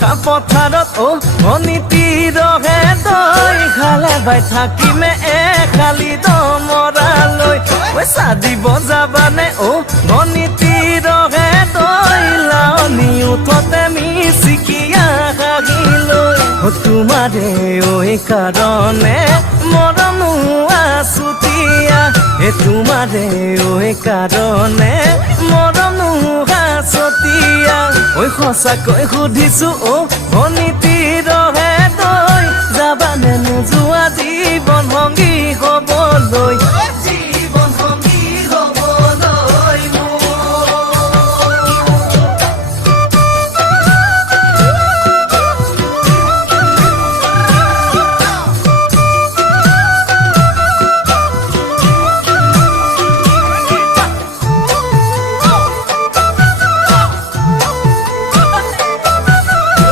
পথাৰত অনিতি ৰহে দৈ খালে বাই থাকিমে খালি দমৰালৈ পইচা দিব যাবানে অনিতি ৰহে দৈ লাৱনি উঠতে মিচিকিয়া হাগিলৈ তোমাৰে কাৰণে মৰম আছুতীয়া তোমাৰে কাৰণে মৰম আছতীয়া সঁচাকৈ সুধিছো ভনী